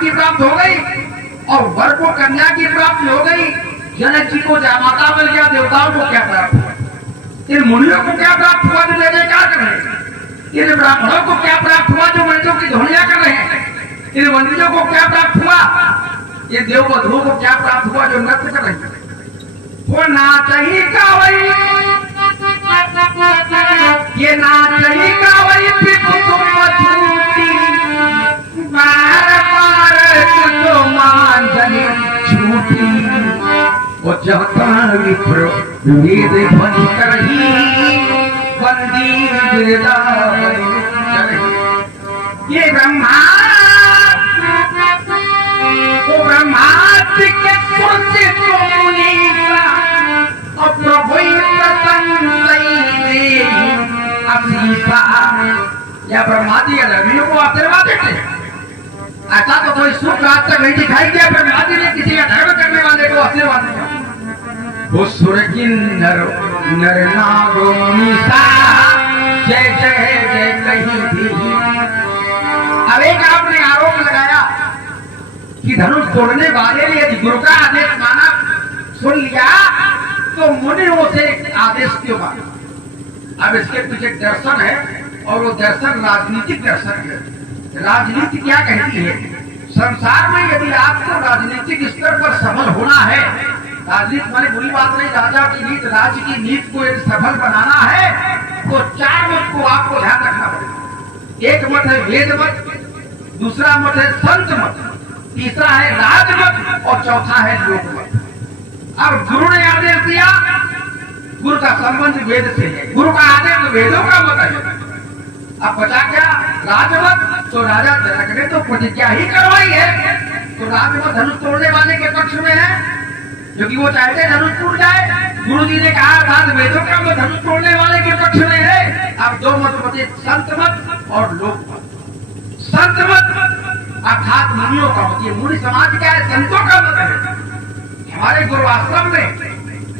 की प्राप्त हो गई और वर को कन्या की प्राप्ति हो गई। जनक जी को जयमाता मिल गया, देवताओं को क्या प्राप्त हुआ, इन मुनियों को क्या प्राप्त हुआ जो जय जयकार कर रहे हैं, इन ब्राह्मणों को क्या प्राप्त हुआ जो मंदिरों की ध्वनियां कर रहे हैं, इन मंदिरों को क्या प्राप्त हुआ, ये देववधुओं को क्या प्राप्त हुआ जो नृत्य कर रहे हैं। वो नाचही गावई, ये नाचही गावई बार बार तो मांझनी छूटी, वो जहाँ विप्र वेद ध्वनि करही बंदी वृंदावन चले। ये ब्रह्मा वो ब्रह्मात्म के कुर्सी को मुनीसा और प्रभु असीसा, या ब्रह्मादि रवियों को आशीर्वाद देते हैं। ऐसा तो कोई सुख आज तक नहीं दिखाई दिया ब्रह्मादि ने किसी का धर्म करने वाले को आशीर्वाद दिया। वो सुर किन्नर नर नागो मुनीसा जय जय जय कहीं भी। अब एक आपने आरोप लगाया कि धनुष तोड़ने वाले ने यदि गुरु का आदेश माना सुन लिया तो मुनियों से आदेश क्यों माना। अब इसके पीछे दर्शन है और वो दर्शन राजनीतिक दर्शन है। राजनीति क्या कहती है, संसार में यदि आपको राजनीतिक स्तर पर सफल होना है, राजनीति माने बुरी बात नहीं, राजा की नीति राज्य की नीति को यदि सफल बनाना है तो चार मत को आपको ध्यान रखना पड़ेगा। एक मत है वेद मत, दूसरा मत है संत मत, तीसरा है राजमत और चौथा है लोक मत। अब गुरु ने आदेश दिया, गुरु का संबंध वेद से है, गुरु का आदेश वेदों का मत है। अब बचा क्या राजमत, तो राजा जनक ने तो प्रतिज्ञा ही करवाई है, तो राजमत धनुष तोड़ने वाले के पक्ष में है क्योंकि वो चाहते धनुष टूट जाए। गुरु जी ने कहा राज वेदों का मत धनुष तोड़ने वाले के पक्ष में है। अब दो मत बचे, संत मत और लोक मत। संत मत अर्थात मुनियों का मत, ये मुनि समाज क्या है, संतों का मत है। हमारे गुरु आश्रम में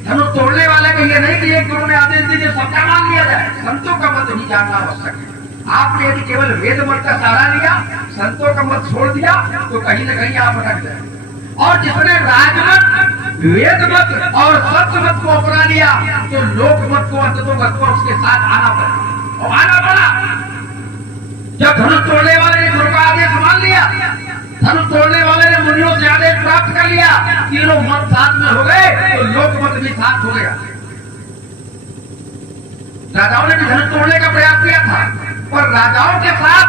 धनुष तोड़ने वाले के लिए नहीं कि एक गुरु ने आदेश दिए सबका मान लिया जाए, संतों का मत नहीं जानना आवश्यक है। आपने यदि केवल वेद मत का सहारा लिया, संतों का मत छोड़ दिया तो कहीं न कहीं आप अटक जाए। और जिसने राजमत, वेद मत और सत्य मत को अपना लिया तो लोक मत को अंततोगत्वा उसके साथ आना पड़ा और आना पड़ा। जब धनुष तोड़ने वाले ने गुरु का आदेश मान लिया, धनुष तोड़ने वाले ने मुनियों से आदेश प्राप्त कर लिया, तीनों मत साथ में हो गए तो लोक मत भी साथ हो गया। राजाओं ने भी धनुष तोड़ने का प्रयास किया था पर राजाओं के साथ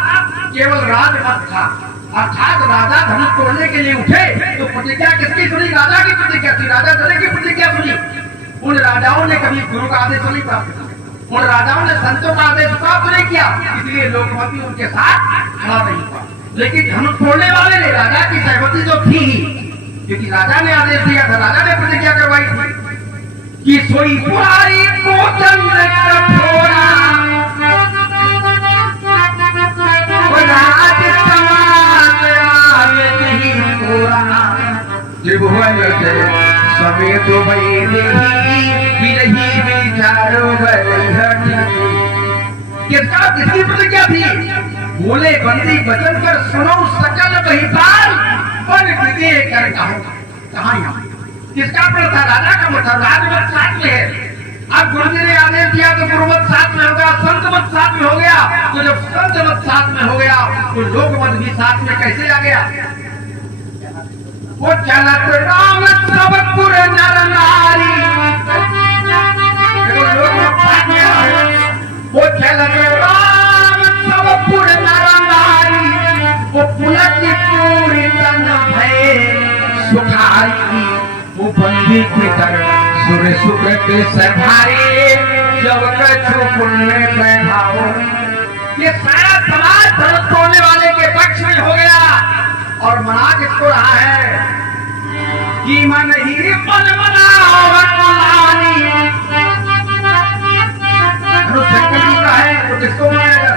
केवल राजमत था, अर्थात राजा धनुष तोड़ने के लिए उठे तो प्रतिज्ञा किसकी सुनी, राजा की प्रतिज्ञा थी, राजा जनक की प्रतिज्ञा सुनी। उन राजाओं ने कभी गुरु का आदेश नहीं प्राप्त किया, उन राजाओं ने संतों का आदेश प्राप्त नहीं किया, इसलिए लोकमत भी उनके साथ खड़ा नहीं हुआ। लेकिन धनुष तोड़ने वाले ने राजा की सहमति जो थी, क्योंकि राजा ने आदेश दिया था, राजा ने प्रतिज्ञा करवाई थी कि सोई पुरारी को चंद्र कठोरा राज समाज आदि पूरा त्रिभुवन से समेत बैदेही विरही विचारो बरहटी। किसकी प्रतिज्ञा थी, बोले बंदी वचन कर सुनो सकल बहिपाल पर विवेक कर कहा यहाँ किसका प्रण था, राजा का मत था, राजमत साथ में है। अब गुरु जी ने आदेश दिया तो गुरुमत साथ में हो गया, संत मत साथ में हो गया, तो जब संत मत साथ में हो गया तो लोक मत भी साथ में कैसे आ गया। वो चलत राम सबपुर नर नारी, देखो लोक मत साथ में है। वो चलत राम सबपुर नर नारी, वो पुलक पूरी तन भय सुखारी, वो बंदी पितर सुर सुकृत सभारी जब कछु पुण्य प्रभाव। ये सारा समाज धनुष तोड़ने वाले के पक्ष में हो गया और मना किसको रहा है कि मन ही मन मनाओ भगवानी। धनुष शंकर जी का है तो किसको मनाएगा,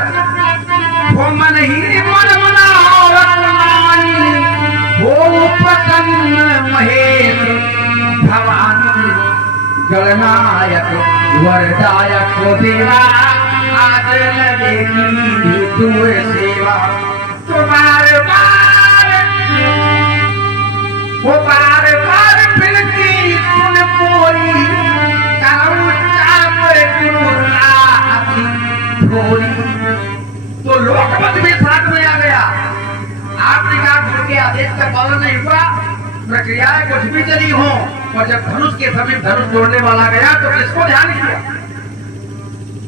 वो मन ही मन मनाओ भगवानी, वो प्रसन्न महेश भवानी, गणनायक वरदायक को देवा, आज लगेगी दूर सेवा। तो बार बार के आदेश का पालन नहीं हुआ, प्रक्रियाएं कुछ भी चली हो, और जब धनुष के समीप धनुष जोड़ने वाला गया तो किसको ध्यान किया?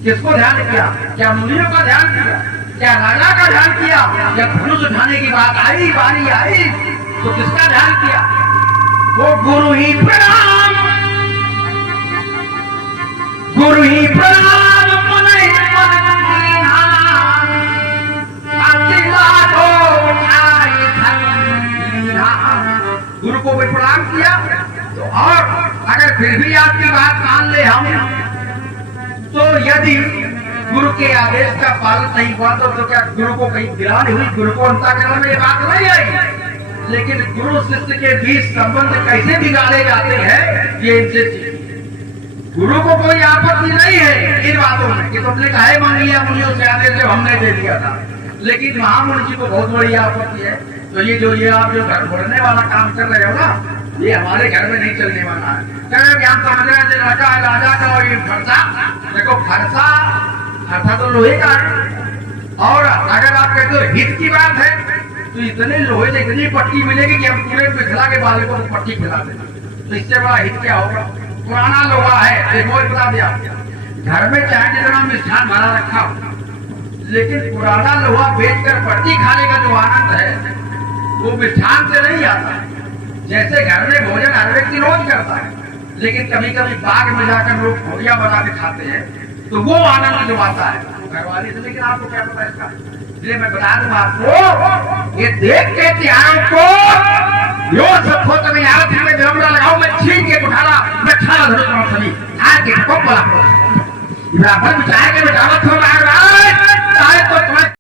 किसको ध्यान किया? क्या मुनियों का ध्यान किया? क्या राजा का ध्यान किया? जब धनुष उठाने की बात आई, बारी आई, तो किसका ध्यान किया? वो गुरु ही प्रणाम, गुरु ही प्रणाम मुने मन कीन्हा, आशीर्वाद हो उठाई धन लीन्हा। गुरु को भी प्रणाम किया। तो और अगर फिर भी आपकी बात मान ले हम, तो यदि गुरु के आदेश का पालन नहीं हुआ तो क्या गुरु को कहीं गिरान हुई? गुरु को अंतःकरण में ये बात नहीं आई। लेकिन गुरु शिष्य के बीच संबंध कैसे बिगाड़े जाते हैं, ये इनसे गुरु को कोई आपत्ति नहीं है इन बातों में कि तुमने काहे मांग लिया मुनियों से आदेश जो हमने दे दिया था, लेकिन महामुनि जी को बहुत बड़ी आपत्ति है। तो ये आप जो घर फोड़ने वाला काम कर रहे हो ना, ये हमारे घर में नहीं चलने वाला है। क्या हम समझ रहे हैं राजा है, राजा का और ये फरसा, देखो फरसा तो लोहे का है, और अगर आप कहते हो हित की बात है तो इतने लोहे से इतनी पट्टी मिलेगी कि हम पूरे पिछला के बाल को पट्टी खिला देंगे। तो इससे बड़ा हित क्या होगा? पुराना लोहा है, एक और बता दिया, घर में चाहे जितना मिष्ठान भरा रखा हो, लेकिन पुराना लोहा बेचकर पट्टी खाने का जो आनंद है वो मिष्ठान से नहीं आता। जैसे घर में भोजन हर व्यक्ति रोज करता है, लेकिन कभी कभी बाग में जाकर लोग भोगिया बना के खाते हैं, तो वो आनंद जो आता है घरवाले से। लेकिन आपको क्या पता इसका? इसलिए मैं बता दूं आपको, ये देख के त्योहारों को यो सब हो तो मैं यार में जमरा लगाऊं, मैं छीन के उठाला, मैं खाना धरो सभी आज के को बोला इब्राहिम चाहे के बेटावत हो रहा है, चाहे तो